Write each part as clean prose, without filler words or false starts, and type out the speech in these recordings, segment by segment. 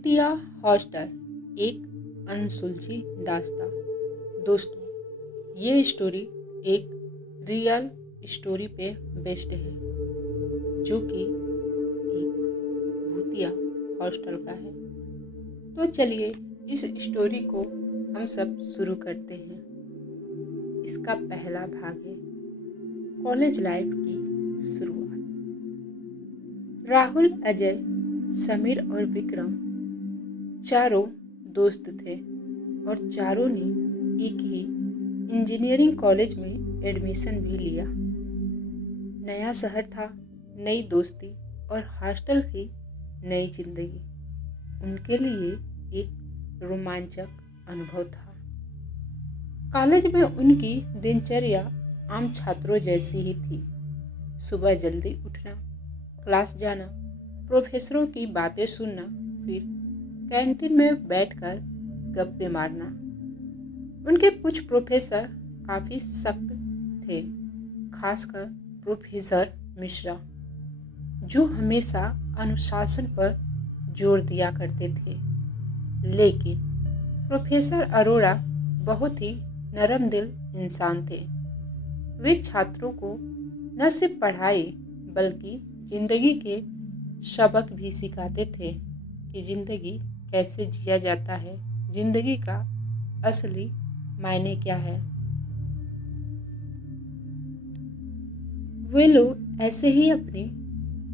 भूतिया हॉस्टल एक अनसुलझी दास्तां। दोस्तों, ये स्टोरी एक रियल स्टोरी पे बेस्ड है जो कि एक भूतिया हॉस्टल का है। तो चलिए इस स्टोरी को हम सब शुरू करते हैं। इसका पहला भाग है कॉलेज लाइफ की शुरुआत। राहुल, अजय, समीर और विक्रम चारों दोस्त थे और चारों ने एक ही इंजीनियरिंग कॉलेज में एडमिशन भी लिया। नया शहर था, नई दोस्ती और हॉस्टल की नई जिंदगी उनके लिए एक रोमांचक अनुभव था। कॉलेज में उनकी दिनचर्या आम छात्रों जैसी ही थी। सुबह जल्दी उठना, क्लास जाना, प्रोफेसरों की बातें सुनना, फिर कैंटीन में बैठकर गप्पे मारना। उनके कुछ प्रोफेसर काफ़ी सख्त थे, खासकर प्रोफेसर मिश्रा, जो हमेशा अनुशासन पर जोर दिया करते थे। लेकिन प्रोफेसर अरोड़ा बहुत ही नरम दिल इंसान थे। वे छात्रों को न सिर्फ पढ़ाई बल्कि जिंदगी के सबक भी सिखाते थे कि जिंदगी कैसे जिया जाता है, जिंदगी का असली मायने क्या है। वे लोग ऐसे ही अपनी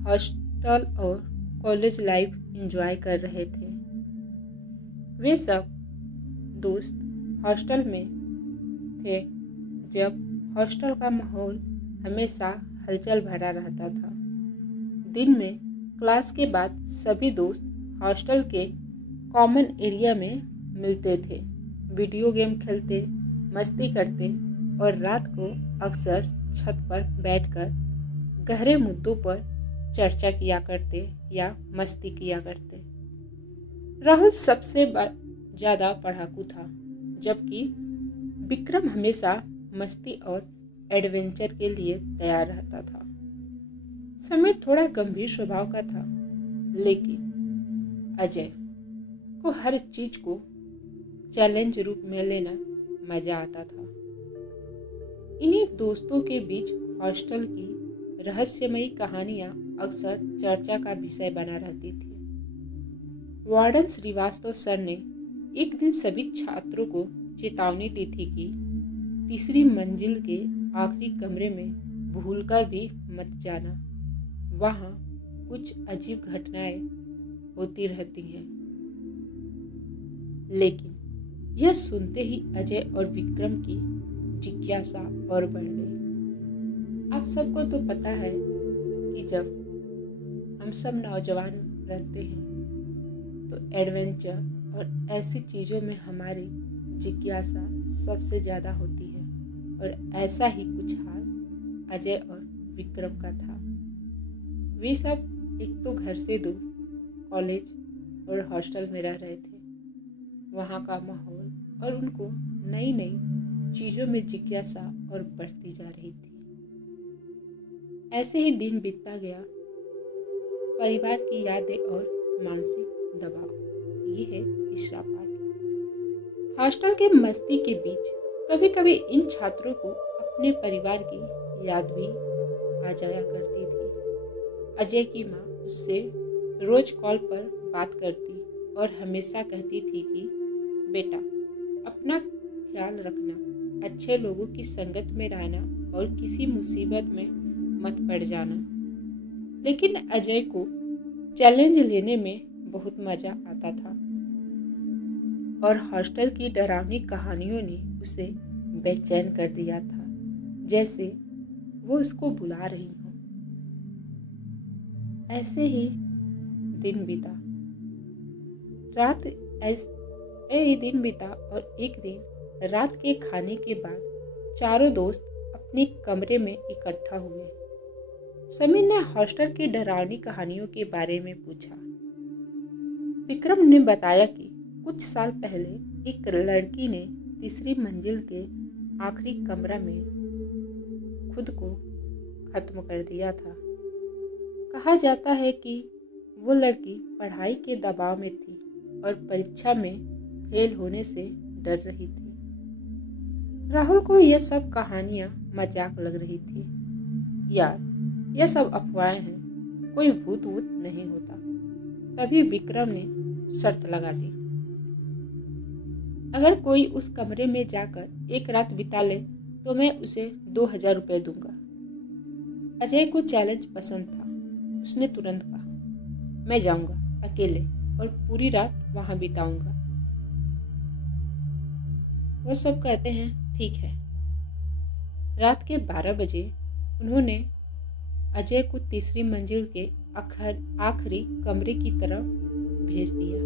हॉस्टल और कॉलेज लाइफ एंजॉय कर रहे थे। वे सब दोस्त हॉस्टल में थे जब हॉस्टल का माहौल हमेशा हलचल भरा रहता था। दिन में क्लास के बाद सभी दोस्त हॉस्टल के कॉमन एरिया में मिलते थे, वीडियो गेम खेलते, मस्ती करते और रात को अक्सर छत पर बैठकर गहरे मुद्दों पर चर्चा किया करते या मस्ती किया करते। राहुल सबसे ज़्यादा पढ़ाकू था, जबकि विक्रम हमेशा मस्ती और एडवेंचर के लिए तैयार रहता था। समीर थोड़ा गंभीर स्वभाव का था, लेकिन अजय को हर चीज को चैलेंज रूप में लेना मजा आता था। इन्हीं दोस्तों के बीच हॉस्टल की रहस्यमयी कहानियां अक्सर चर्चा का विषय बना रहती थी। वार्डन श्रीवास्तव सर ने एक दिन सभी छात्रों को चेतावनी दी थी कि तीसरी मंजिल के आखिरी कमरे में भूलकर भी मत जाना, वहां कुछ अजीब घटनाएं होती रहती हैं। लेकिन यह सुनते ही अजय और विक्रम की जिज्ञासा और बढ़ गई। आप सबको तो पता है कि जब हम सब नौजवान रहते हैं तो एडवेंचर और ऐसी चीज़ों में हमारी जिज्ञासा सबसे ज़्यादा होती है, और ऐसा ही कुछ हाल अजय और विक्रम का था। वे सब एक तो घर से दूर कॉलेज और हॉस्टल में रह रहे थे। वहाँ का माहौल और उनको नई नई चीज़ों में जिज्ञासा और बढ़ती जा रही थी। ऐसे ही दिन बीतता गया। परिवार की यादें और मानसिक दबाव, ये है तीसरा पार्ट। हॉस्टल के मस्ती के बीच कभी कभी इन छात्रों को अपने परिवार की याद भी आ जाया करती थी। अजय की माँ उससे रोज कॉल पर बात करती और हमेशा कहती थी कि बेटा, अपना ख्याल रखना, अच्छे लोगों की संगत में रहना और किसी मुसीबत में मत पड़ जाना। लेकिन अजय को चैलेंज लेने में बहुत मजा आता था और हॉस्टल की डरावनी कहानियों ने उसे बेचैन कर दिया था, जैसे वो उसको बुला रही हो। ऐसे ही दिन बीता। दिन बीता और एक दिन रात के खाने के बाद चारों दोस्त अपने कमरे में इकट्ठा हुए। समीर ने हॉस्टल की डरावनी कहानियों के बारे में पूछा। विक्रम ने बताया कि कुछ साल पहले एक लड़की ने तीसरी मंजिल के आखिरी कमरा में खुद को खत्म कर दिया था। कहा जाता है कि वो लड़की पढ़ाई के दबाव में थी और परीक्षा में फेल होने से डर रही थी। राहुल को यह सब कहानियां मजाक लग रही थी। यार, यह सब अफवाहें हैं, कोई भूत वूत नहीं होता। तभी विक्रम ने शर्त लगा दी, अगर कोई उस कमरे में जाकर एक रात बिता ले तो मैं उसे 2000 रुपये दूंगा। अजय को चैलेंज पसंद था। उसने तुरंत कहा, मैं जाऊंगा अकेले और पूरी रात वहां बिताऊंगा। वो सब कहते हैं ठीक है। रात के 12 बजे उन्होंने अजय को तीसरी मंजिल के आखिरी कमरे की तरफ भेज दिया।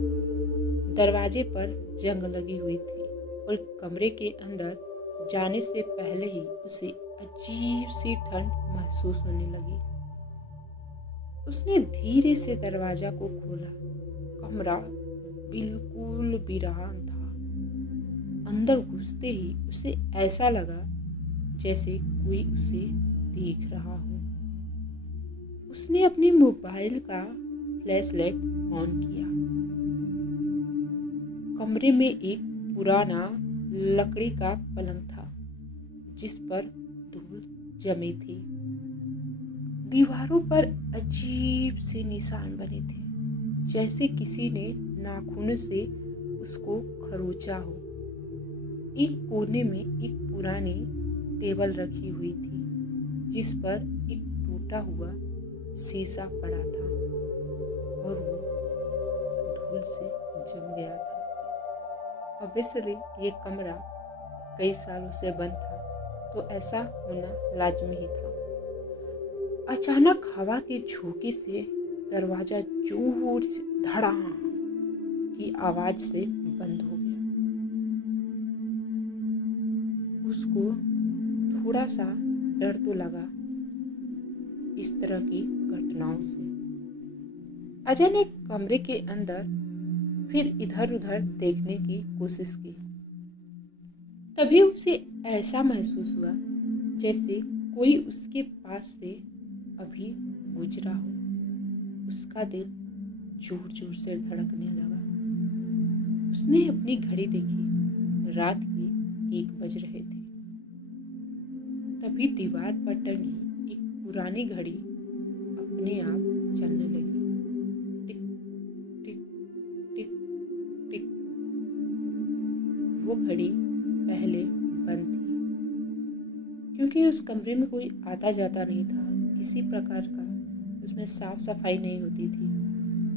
दरवाजे पर जंग लगी हुई थी और कमरे के अंदर जाने से पहले ही उसे अजीब सी ठंड महसूस होने लगी। उसने धीरे से दरवाजा को खोला। कमरा बिल्कुल वीरान था। अंदर घुसते ही उसे ऐसा लगा जैसे कोई उसे देख रहा हो। उसने अपने मोबाइल का फ्लैशलाइट ऑन किया। कमरे में एक पुराना लकड़ी का पलंग था जिस पर धूल जमी थी। दीवारों पर अजीब से निशान बने थे, जैसे किसी ने नाखून से उसको खरोंचा हो। एक कोने में एक पुरानी टेबल रखी हुई थी जिस पर एक टूटा हुआ शीशा पड़ा था और वो धूल से जम गया था। ऑब्वियसली ये कमरा कई सालों से बंद था, तो ऐसा होना लाजमी ही था। अचानक हवा के झोंके से दरवाजा जोर से धड़ाम की आवाज से बंद हो गया। उसको थोड़ा सा डर तो लगा इस तरह की घटनाओं से। अजय ने कमरे के अंदर फिर इधर उधर देखने की कोशिश की। तभी उसे ऐसा महसूस हुआ जैसे कोई उसके पास से अभी गुजरा हो। उसका दिल जोर जोर से धड़कने लगा। उसने अपनी घड़ी देखी। रात के 1 बज रहे थे। तभी दीवार पर टंगी एक पुरानी घड़ी अपने आप चलने लगी। टिक टिक टिक टिक। वो घड़ी पहले बंद थी क्योंकि उस कमरे में कोई आता जाता नहीं था। किसी प्रकार का उसमें साफ सफाई नहीं होती थी,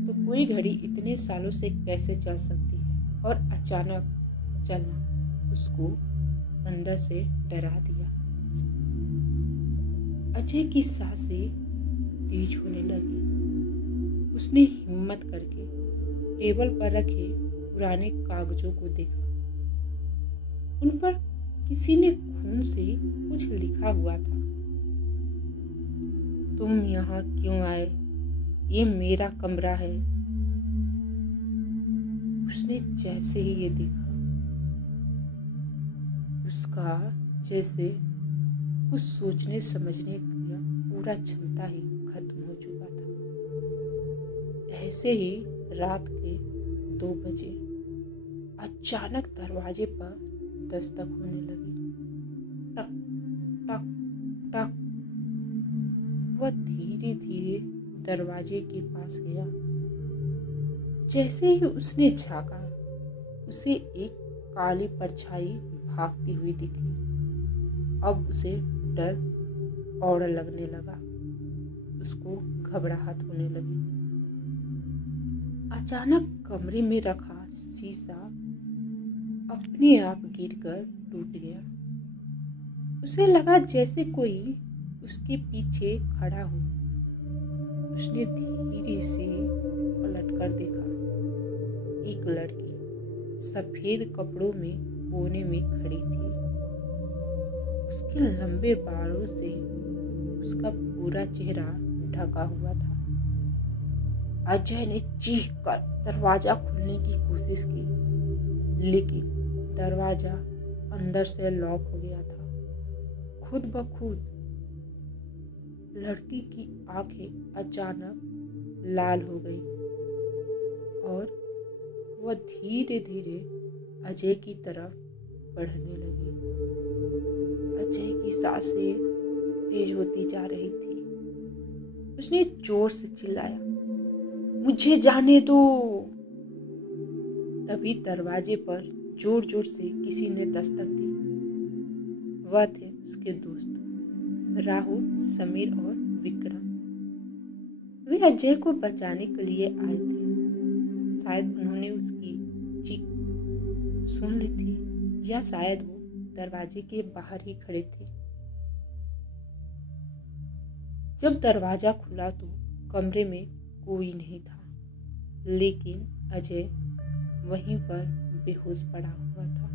तो कोई घड़ी इतने सालों से कैसे चल सकती है। और अचानक चलना उसको अंदर से डरा दिया। अजय की सांसें तेज होने लगी। उसने हिम्मत करके टेबल पर रखे पुराने कागजों को देखा। उन पर किसी ने खून से कुछ लिखा हुआ था। तुम यहाँ क्यों आए? ये मेरा कमरा है। उसने जैसे ही ये देखा, उसका जैसे कुछ सोचने समझने की पूरा क्षमता ही खत्म हो चुका था। ऐसे ही रात के 2 बजे अचानक दरवाजे पर दस्तक होने लगी। टक टक टक। वह धीरे धीरे दरवाजे के पास गया। जैसे ही उसने झांका, उसे एक काली परछाई भागती हुई दिखी। अब उसे डर और लगने लगा। उसको घबराहट होने लगी। अचानक कमरे में रखा शीशा अपने आप गिरकर टूट गया। उसे लगा जैसे कोई उसके पीछे खड़ा हो। उसने धीरे से पलटकर देखा। एक लड़की सफेद कपड़ों में कोने में खड़ी थी। उसके लंबे बालों से उसका पूरा चेहरा ढका हुआ था। अजय ने चीख कर दरवाजा खोलने की कोशिश की, लेकिन दरवाजा अंदर से लॉक हो गया था। खुद ब खुद लड़की की आंखें अचानक लाल हो गई और वह धीरे धीरे अजय की तरफ बढ़ने लगी। अजय की सांसें तेज होती जा रही थी। उसने जोर से चिल्लाया, मुझे जाने दो। तभी दरवाजे पर जोर जोर से किसी ने दस्तक दी। वह थे उसके दोस्त राहुल, समीर और विक्रम। वे अजय को बचाने के लिए आए थे। शायद उन्होंने उसकी चीख सुन ली थी या शायद वो दरवाजे के बाहर ही खड़े थे। जब दरवाजा खुला तो कमरे में कोई नहीं था, लेकिन अजय वहीं पर बेहोश पड़ा हुआ था।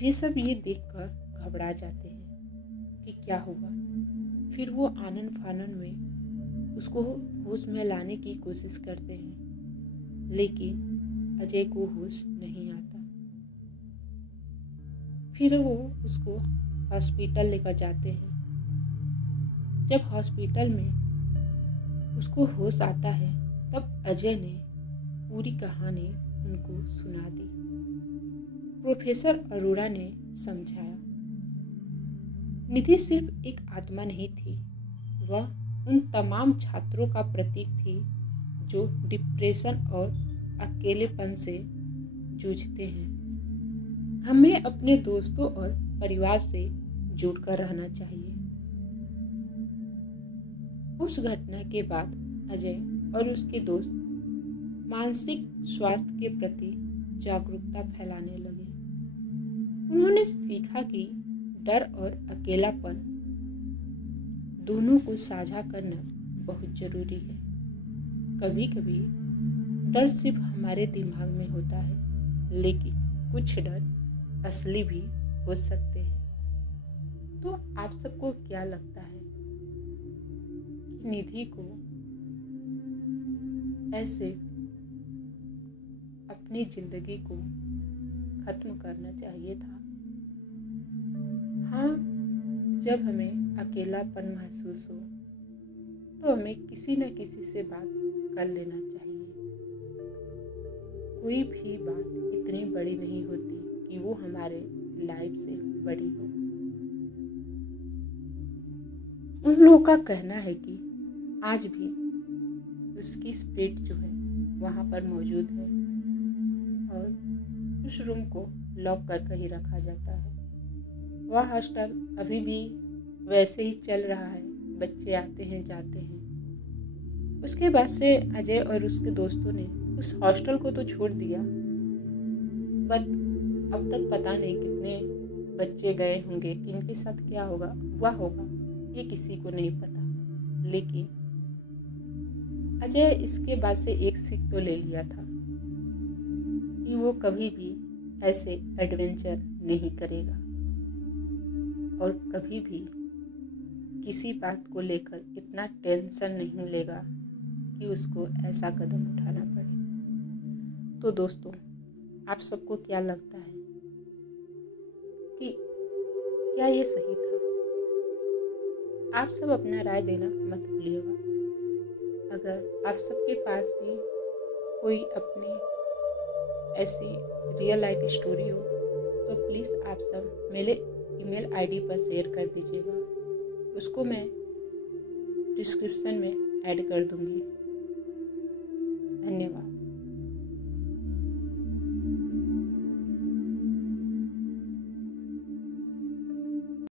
वे सब ये देखकर घबरा जाते हैं कि क्या होगा। फिर वो आनन फानन में उसको होश में लाने की कोशिश करते हैं, लेकिन अजय को होश नहीं आता। फिर वो उसको हॉस्पिटल लेकर जाते हैं। जब हॉस्पिटल में उसको होश आता है तब अजय ने पूरी कहानी उनको सुना दी। प्रोफेसर अरोड़ा ने समझाया, निधि सिर्फ एक आत्मा नहीं थी, वह उन तमाम छात्रों का प्रतीक थी जो डिप्रेशन और अकेलेपन से जूझते हैं। हमें अपने दोस्तों और परिवार से जुड़कर रहना चाहिए। उस घटना के बाद अजय और उसके दोस्त मानसिक स्वास्थ्य के प्रति जागरूकता फैलाने लगे। उन्होंने सीखा कि डर और अकेलापन दोनों को साझा करना बहुत जरूरी है। कभी कभी डर सिर्फ हमारे दिमाग में होता है, लेकिन कुछ डर असली भी हो सकते हैं। तो आप सबको क्या लगता है कि निधि को ऐसे अपनी जिंदगी को खत्म करना चाहिए था? हाँ, जब हमें अकेलापन महसूस हो तो हमें किसी न किसी से बात कर लेना चाहिए। कोई भी बात इतनी बड़ी नहीं होती कि वो हमारे लाइफ से बड़ी हो। उन लोगों का कहना है कि आज भी उसकी स्पिरिट जो है वहाँ पर मौजूद है और उस रूम को लॉक करके ही रखा जाता है। वह हॉस्टल अभी भी वैसे ही चल रहा है, बच्चे आते हैं जाते हैं। उसके बाद से अजय और उसके दोस्तों ने उस हॉस्टल को तो छोड़ दिया, बट अब तक पता नहीं कितने बच्चे गए होंगे, किनके साथ क्या हुआ होगा ये किसी को नहीं पता। लेकिन अजय इसके बाद से एक सीख तो ले लिया था कि वो कभी भी ऐसे एडवेंचर नहीं करेगा और कभी भी किसी बात को लेकर इतना टेंशन नहीं लेगा कि उसको ऐसा कदम उठाना पड़े। तो दोस्तों, आप सबको क्या लगता है कि क्या ये सही था? आप सब अपना राय देना मत भूलिएगा। अगर आप सबके पास भी कोई अपनी ऐसी रियल लाइफ स्टोरी हो तो प्लीज़ आप सब मेरे ईमेल आईडी पर शेयर कर दीजिएगा। उसको मैं डिस्क्रिप्शन में ऐड कर दूँगी।